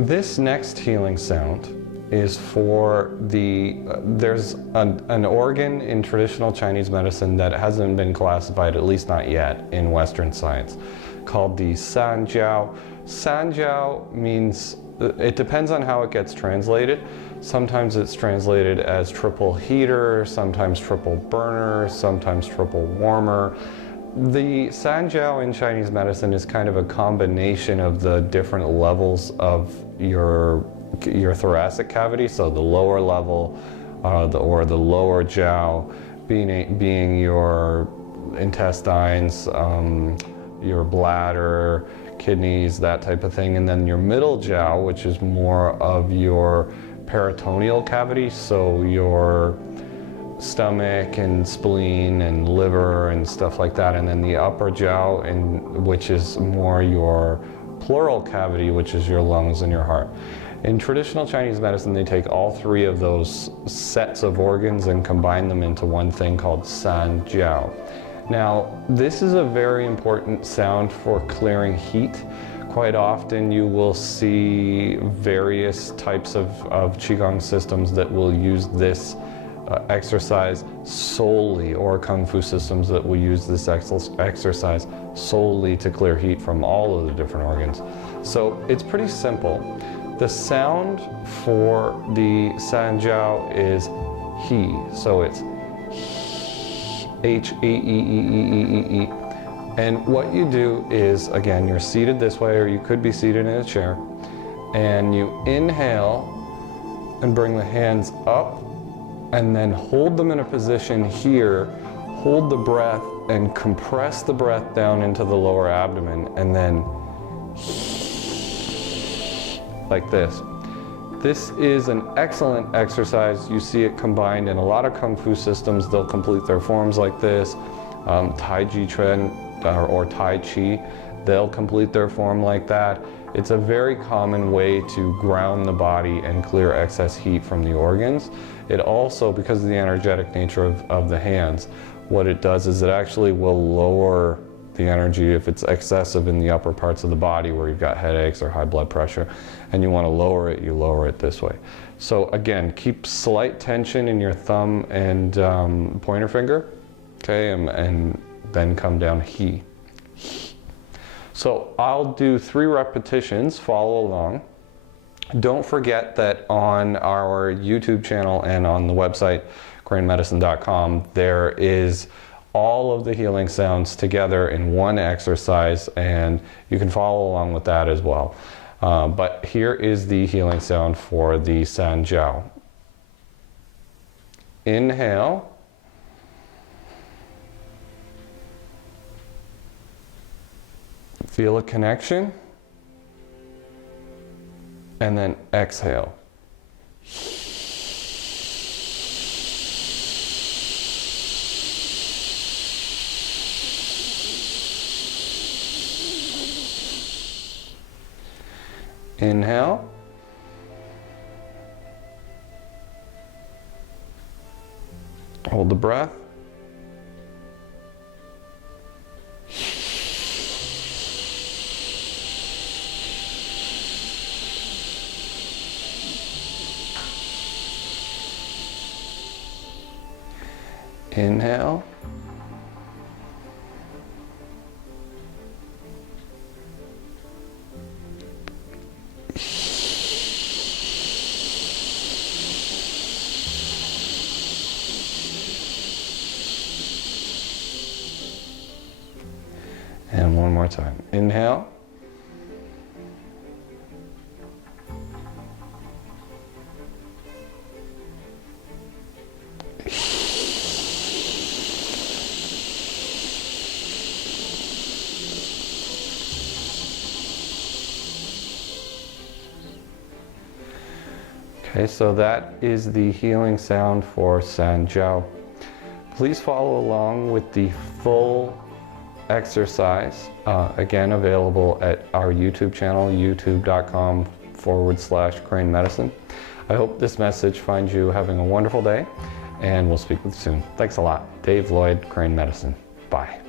This next healing sound is for there's an organ in traditional Chinese medicine that hasn't been classified, at least not yet, in Western science, called the San Jiao. San Jiao means, it depends on how it gets translated. Sometimes it's translated as triple heater, sometimes triple burner, sometimes triple warmer. The San Jiao in Chinese medicine is kind of a combination of the different levels of your thoracic cavity. So the lower level, or the lower Jiao, being your intestines, your bladder, kidneys, that type of thing. And then your middle Jiao, which is more of your peritoneal cavity, so your stomach and spleen and liver and stuff like that. And then the upper Jiao, which is more your pleural cavity, which is your lungs and your heart. In traditional Chinese medicine, they take all three of those sets of organs and combine them into one thing called San Jiao. Now, this is a very important sound for clearing heat. Quite often you will see various types of Qigong systems that will use this exercise solely, or Kung Fu systems that will use this exercise solely to clear heat from all of the different organs. So it's pretty simple. The sound for the San Jiao is he, so it's H-E-E-E-E-E-E-E. And what you do is, again, you're seated this way, or you could be seated in a chair, and you inhale and bring the hands up, and then hold them in a position here, hold the breath and compress the breath down into the lower abdomen, and then like this. This is an excellent exercise. You see it combined in a lot of Kung Fu systems. They'll complete their forms like this. Tai Chi Chuan or Tai Chi, they'll complete their form like that. It's a very common way to ground the body and clear excess heat from the organs. It also, because of the energetic nature of the hands, what it does is it actually will lower the energy if it's excessive in the upper parts of the body where you've got headaches or high blood pressure, and you want to lower it, you lower it this way. So again, keep slight tension in your thumb and pointer finger, okay, and then come down he. So I'll do 3 repetitions, follow along. Don't forget that on our YouTube channel and on the website, cranemedicine.com, there is all of the healing sounds together in one exercise, and you can follow along with that as well. But here is the healing sound for the San Jiao. Inhale. Feel a connection. And then exhale. Inhale. Hold the breath. Inhale. And one more time. Inhale. Okay, so that is the healing sound for San Jiao. Please follow along with the full exercise, again available at our YouTube channel, youtube.com/cranemedicine. I hope this message finds you having a wonderful day, and we'll speak with you soon. Thanks a lot. Dave Lloyd, Crane Medicine. Bye.